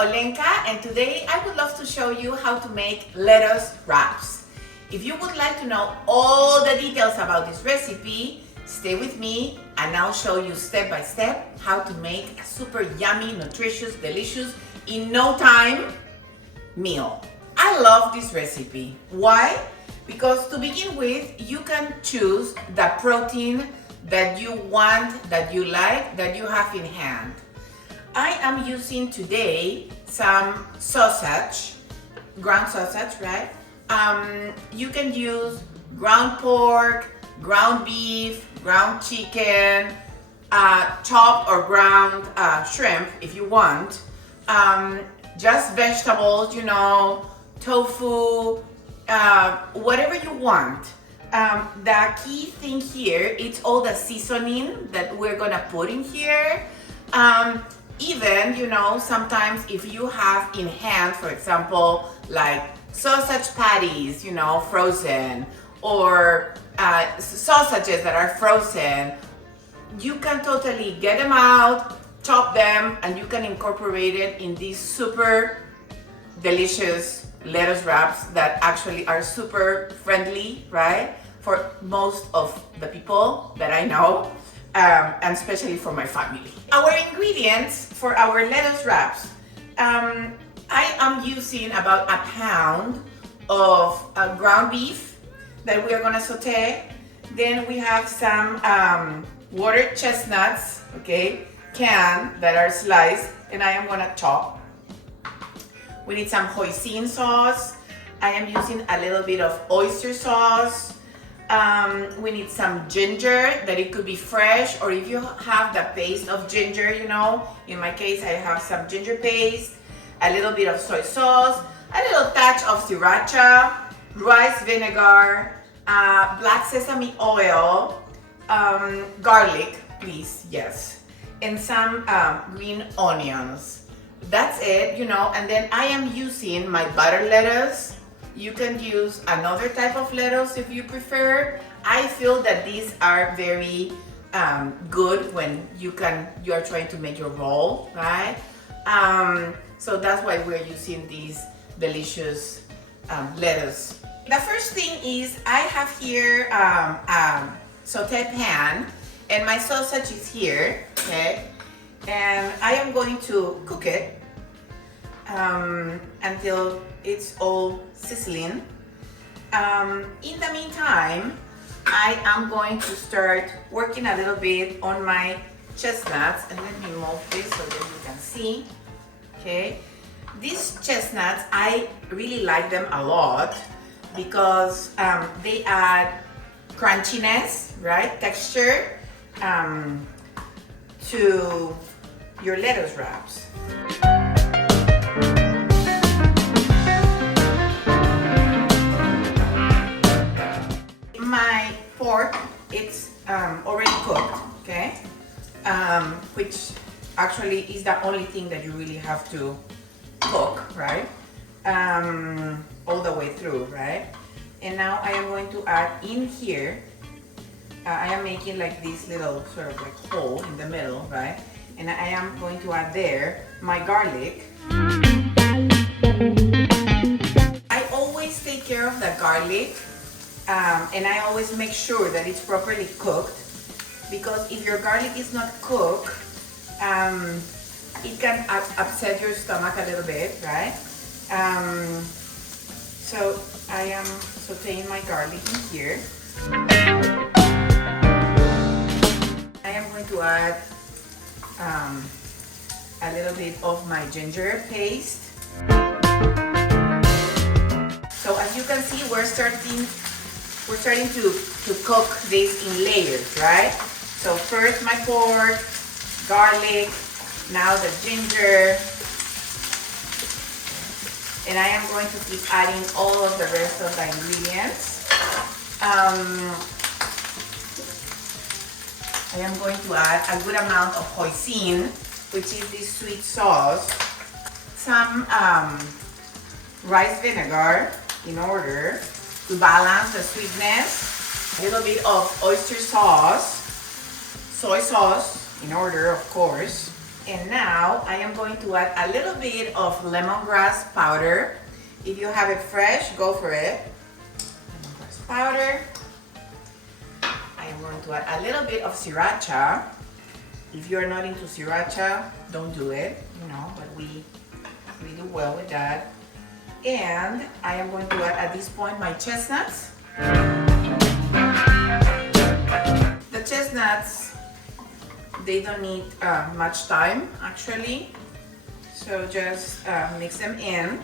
Olenka, and today I would love to show you how to make lettuce wraps. If you would like to know all the details about this recipe, stay with me and I'll show you step by step how to make a super yummy, nutritious, delicious, in no time meal. I love this recipe. Why? Because to begin with, you can choose the protein that you want, that you like, that you have in hand. I am using today some sausage, ground sausage, right? You can use ground pork, ground beef, ground chicken, chopped or ground shrimp if you want. Just vegetables, you know, tofu, whatever you want. The key thing here, it's all the seasoning that we're gonna put in here. Even, you know, sometimes if you have in hand, for example, like sausage patties, you know, frozen, or sausages that are frozen, you can totally get them out, chop them, and you can incorporate it in these super delicious lettuce wraps that actually are super friendly, right? For most of the people that I know, and especially for my family. Our ingredients for our lettuce wraps. I am using about a pound of ground beef that we are gonna saute. Then we have some watered chestnuts, okay, canned, that are sliced, and I am gonna chop. We need some hoisin sauce. I am using a little bit of oyster sauce. We need some ginger, that it could be fresh, or if you have the paste of ginger, you know, in my case I have some ginger paste, a little bit of soy sauce, a little touch of sriracha, rice vinegar, black sesame oil, garlic, please, yes, and some green onions. That's it, you know. And then I am using my butter lettuce. You can use another type of lettuce if you prefer. I feel that these are very good when you are trying to make your roll, right? So that's why we're using these delicious lettuce. The first thing is I have here a saute pan, and my sausage is here, okay? And I am going to cook it until it's all sizzling. In the meantime, I am going to start working a little bit on my chestnuts, and let me move this so that you can see. Okay, these chestnuts, I really like them a lot because they add crunchiness, right, texture to your lettuce wraps. My pork, it's already cooked, okay? Which actually is the only thing that you really have to cook, right? All the way through, right? And now I am going to add in here, I am making like this little sort of like hole in the middle, right? And I am going to add there my garlic. I always take care of the garlic, and I always make sure that it's properly cooked, because if your garlic is not cooked, it can upset your stomach a little bit, right? So I am sauteing my garlic in here. I am going to add a little bit of my ginger paste. So as you can see, we're starting to cook this in layers, right? So first my pork, garlic, now the ginger, and I am going to keep adding all of the rest of the ingredients. I am going to add a good amount of hoisin, which is this sweet sauce, some rice vinegar in order to balance the sweetness, a little bit of oyster sauce, soy sauce in order, of course, And now I am going to add a little bit of lemongrass powder. If you have it fresh, go for it. Lemongrass powder. I am going to add a little bit of sriracha. If you're not into sriracha, don't do it, but we do well with that. And I am going to add at this point my chestnuts. The chestnuts, they don't need much time actually, so just mix them in.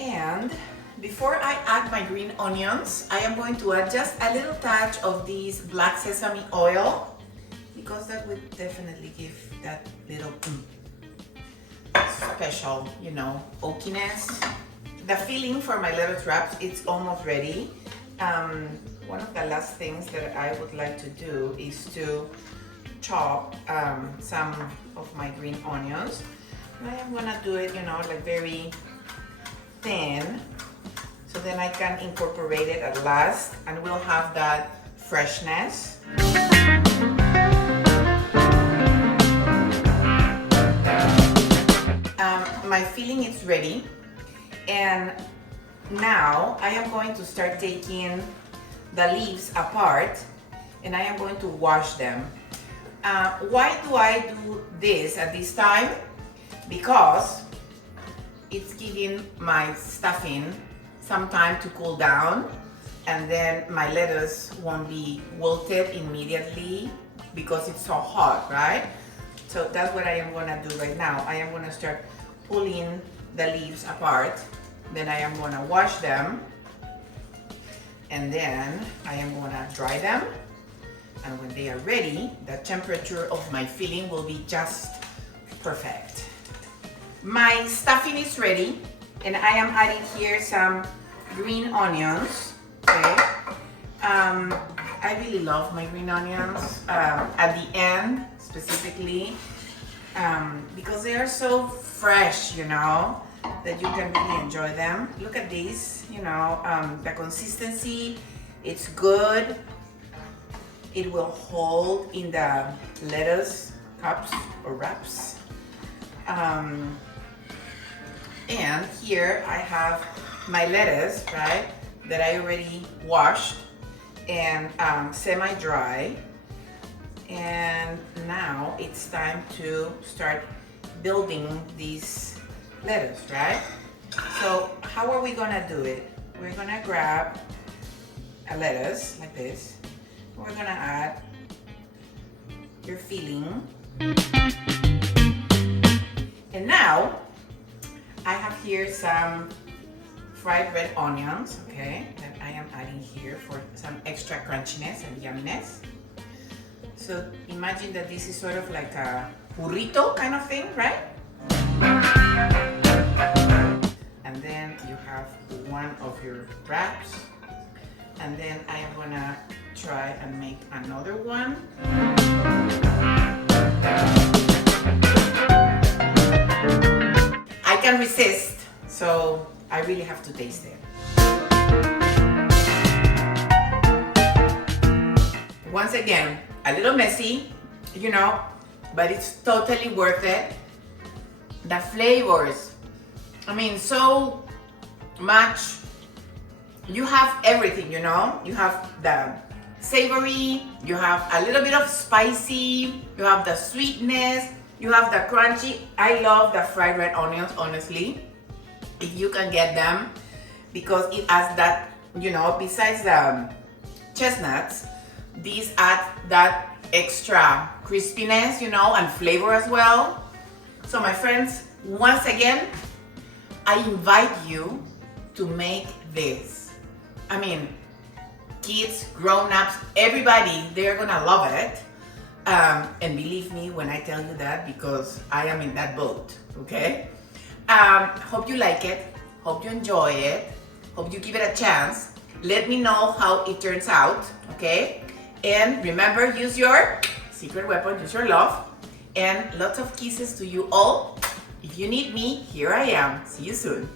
And before I add my green onions, I am going to add just a little touch of this black sesame oil, because that would definitely give that little special, oakiness. The filling for my lettuce wraps, it's almost ready. One of the last things that I would like to do is to chop some of my green onions. I am gonna do it, like very thin, so then I can incorporate it at last and we'll have that freshness. My filling is ready, and now I am going to start taking the leaves apart and I am going to wash them. Why do I do this at this time? Because it's giving my stuffing some time to cool down, and then my lettuce won't be wilted immediately because it's so hot, right? So that's what I am gonna do right now. I am gonna start pulling the leaves apart, then I am gonna wash them, and then I am gonna dry them, and when they are ready, the temperature of my filling will be just perfect. My stuffing is ready, and I am adding here some green onions. Okay, I really love my green onions at the end specifically, because they are so fresh, that you can really enjoy them. Look at this, the consistency, it's good. It will hold in the lettuce cups or wraps. And here I have my lettuce, right, that I already washed and semi-dry. And now it's time to start building these lettuce, right? So how are we gonna do it? We're gonna grab a lettuce like this. We're gonna add your filling. And now I have here some fried red onions, okay, that I am adding here for some extra crunchiness and yumminess. So imagine that this is sort of like a burrito kind of thing, right? And then you have one of your wraps, and then I am gonna try and make another one. I can resist, so I really have to taste it. Once again, a little messy, but it's totally worth it. The flavors, so much. You have everything, you have the savory, you have a little bit of spicy, you have the sweetness, you have the crunchy. I love the fried red onions, honestly, if you can get them, because it adds that, besides the chestnuts, these add that extra crispiness, and flavor as well. So my friends, once again, I invite you to make this. Kids, grown-ups, everybody, they're gonna love it. And believe me when I tell you that, because I am in that boat, okay? Hope you like it, hope you enjoy it, hope you give it a chance. Let me know how it turns out, okay? And remember, use your secret weapon, use your love, and lots of kisses to you all. If you need me, here I am. See you soon.